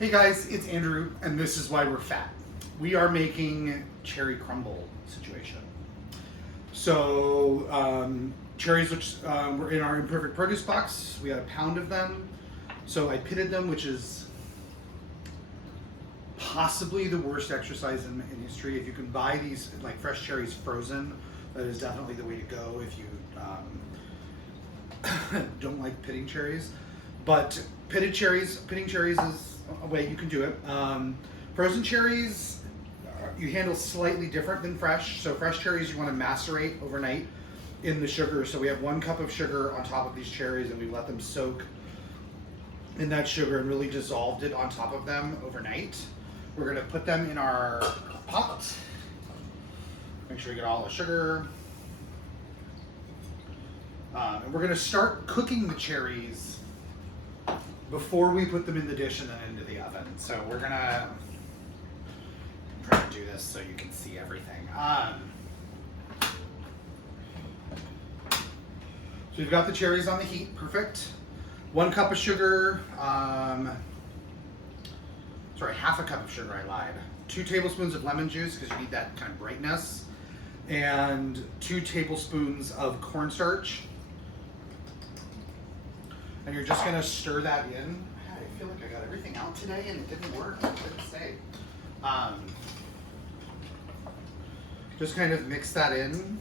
Hey guys, it's Andrew, and this is why we're fat. We are making cherry crumble situation. So cherries, which were in our imperfect produce box, we had a pound of them. So I pitted them, which is possibly the worst exercise in history. If you can buy these like fresh cherries frozen, that is definitely the way to go if you don't like pitting cherries. But pitting cherries is a way you can do it. Frozen cherries, you handle slightly different than fresh. So fresh cherries you want to macerate overnight in the sugar. So we have 1 cup of sugar on top of these cherries, and we let them soak in that sugar and really dissolved it on top of them overnight. We're gonna put them in our pot. Make sure we get all the sugar. And we're gonna start cooking the cherries before we put them in the dish and then into the oven. So we're gonna try to do this so you can see everything. So we've got the cherries on the heat, perfect. 1 cup of sugar, sorry, half a cup of sugar, I lied. 2 tablespoons of lemon juice, because you need that kind of brightness. And 2 tablespoons of cornstarch. And you're just gonna stir that in. I feel like I got everything out today and it didn't work, I couldn't say. Just kind of mix that in.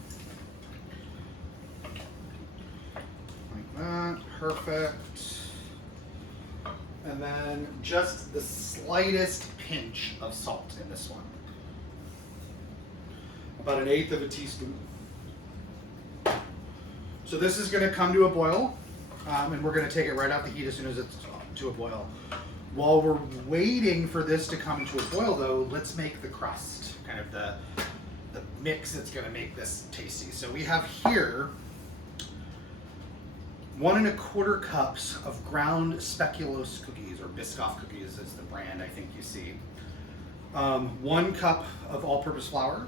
Like that, perfect. And then just the slightest pinch of salt in this one. About 1/8 of a teaspoon. So this is gonna come to a boil. And we're going to take it right off the heat as soon as it's to a boil. While we're waiting for this to come to a boil, though, let's make the crust, kind of the mix that's going to make this tasty. So we have here 1 1/4 cups of ground speculoos cookies, or Biscoff cookies is the brand I think you see. 1 cup of all-purpose flour,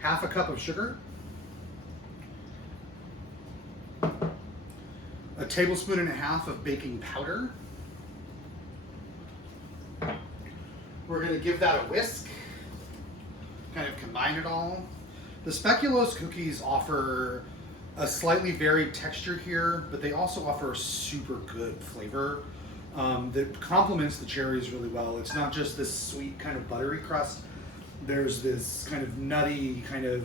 half a cup of sugar, 1.5 tablespoons of baking powder. We're going to give that a whisk, kind of combine it all. The speculoos cookies offer a slightly varied texture here, but they also offer a super good flavor that complements the cherries really well. It's not just this sweet kind of buttery crust. There's this kind of nutty, kind of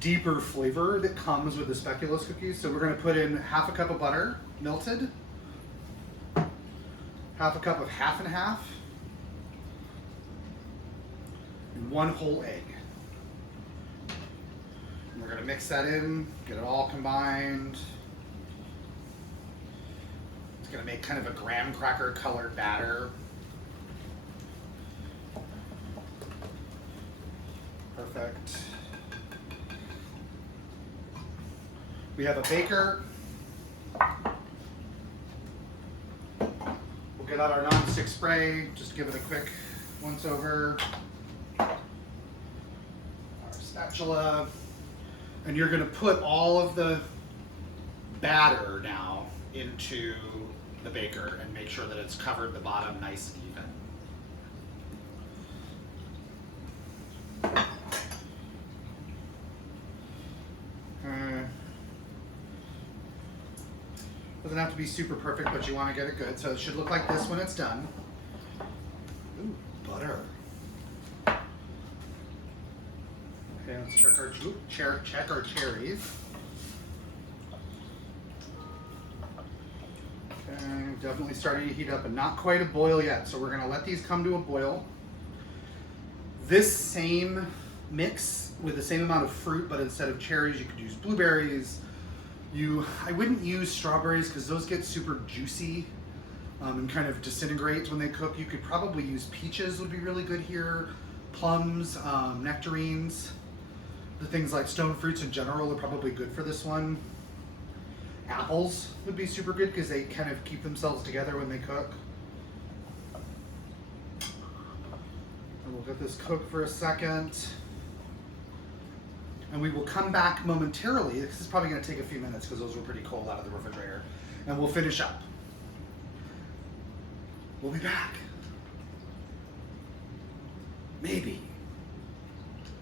deeper flavor that comes with the speculoos cookies. So we're going to put in half a cup of butter, melted, half a cup of half-and-half, and 1 whole egg. And we're going to mix that in, get it all combined. It's going to make kind of a graham cracker colored batter. Perfect. We have a baker. We'll get out our non-stick spray, just give it a quick once over. Our spatula. And you're gonna put all of the batter now into the baker and make sure that it's covered the bottom nice and even. Doesn't have to be super perfect, but you want to get it good. So it should look like this when it's done. Ooh, butter. Okay, let's check our cherries. Okay, definitely starting to heat up, but not quite a boil yet. So we're going to let these come to a boil. This same mix with the same amount of fruit, but instead of cherries, you could use blueberries. I wouldn't use strawberries because those get super juicy and kind of disintegrate when they cook. You could probably use peaches, would be really good here. Plums, nectarines. The things like stone fruits in general are probably good for this one. Apples would be super good because they kind of keep themselves together when they cook. And we'll let this cook for a second. And we will come back momentarily. This is probably going to take a few minutes because those were pretty cold out of the refrigerator. And we'll finish up. We'll be back. Maybe.